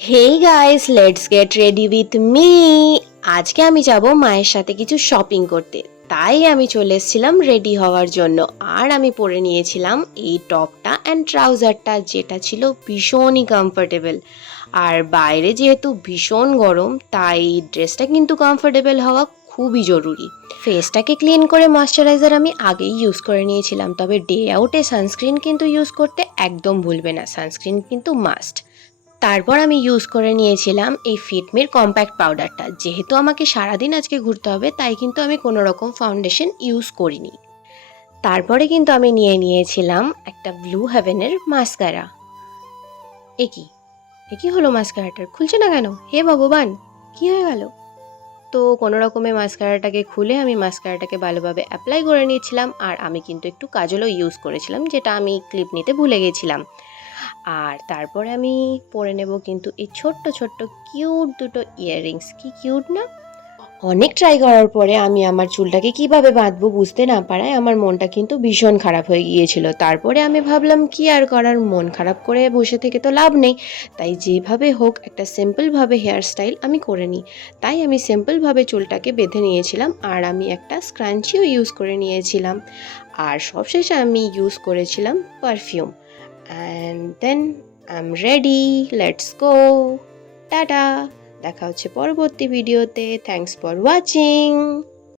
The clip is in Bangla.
Hey guys, let's get ready with me. আজকে আমি যাব মায়ের সাথে কিছু শপিং করতে, তাই আমি চলে এসেছিলাম রেডি হওয়ার জন্য। আর আমি পরে নিয়েছিলাম এই টপটা অ্যান্ড ট্রাউজারটা, যেটা ছিল ভীষণই কমফোর্টেবল। আর বাইরে যেহেতু ভীষণ গরম, তাই ড্রেসটা কিন্তু কমফোর্টেবল হওয়া খুবই জরুরি। ফেসটাকে ক্লিন করে ময়শ্চারাইজার আমি আগেই ইউজ করে নিয়েছিলাম, তবে ডে আউটে সানস্ক্রিন কিন্তু ইউজ করতে একদম ভুলবে না, সানস্ক্রিন কিন্তু মাস্ট। তারপর আমি ইউজ করে নিয়েছিলাম এই ফিটমির কম্প্যাক্ট পাউডারটা। যেহেতু আমাকে সারাদিন আজকে ঘুরতে হবে, তাই কিন্তু আমি কোনো রকম ফাউন্ডেশন ইউজ করিনি। তারপরে কিন্তু আমি নিয়ে নিয়েছিলাম একটা ব্লু হেভেনের মাস্কারা। একই একই হলো, মাস্কারাটার খুলছে না কেন? হে ভগবান, কি হয়ে গেল? তো কোনো রকমে মাস্কারাটাকে খুলে আমি মাস্কারাটাকে ভালোভাবে অ্যাপ্লাই করে নিয়েছিলাম। আর আমি কিন্তু একটু কাজলও ইউজ করেছিলাম, যেটা আমি ক্লিপ নিতে ভুলে গেছিলাম। আর তারপরে আমি পরে নেব কিন্তু এই ছোট্ট ছোট্ট কিউট দুটো ইয়াররিংস। কি কিউট না! অনেক ট্রাই করার পরে আমি আমার চুলটাকে কিভাবে বাঁধবো বুঝতে না পারায় আমার মনটা কিন্তু ভীষণ খারাপ হয়ে গিয়েছিল। তারপরে আমি ভাবলাম কি আর করার, মন খারাপ করে বসে থেকে তো লাভ নেই। তাই যেভাবে হোক একটা সিম্পলভাবে হেয়ার স্টাইল আমি করে নিই। তাই আমি সিম্পলভাবে চুলটাকে বেঁধে নিয়েছিলাম, আর আমি একটা স্ক্রাঞ্চিও ইউজ করে নিয়েছিলাম। আর সবশেষে আমি ইউজ করেছিলাম perfume. And then I am ready, let's go, tata. দেখা হচ্ছে পরবর্তী ভিডিওতে। Thanks for watching.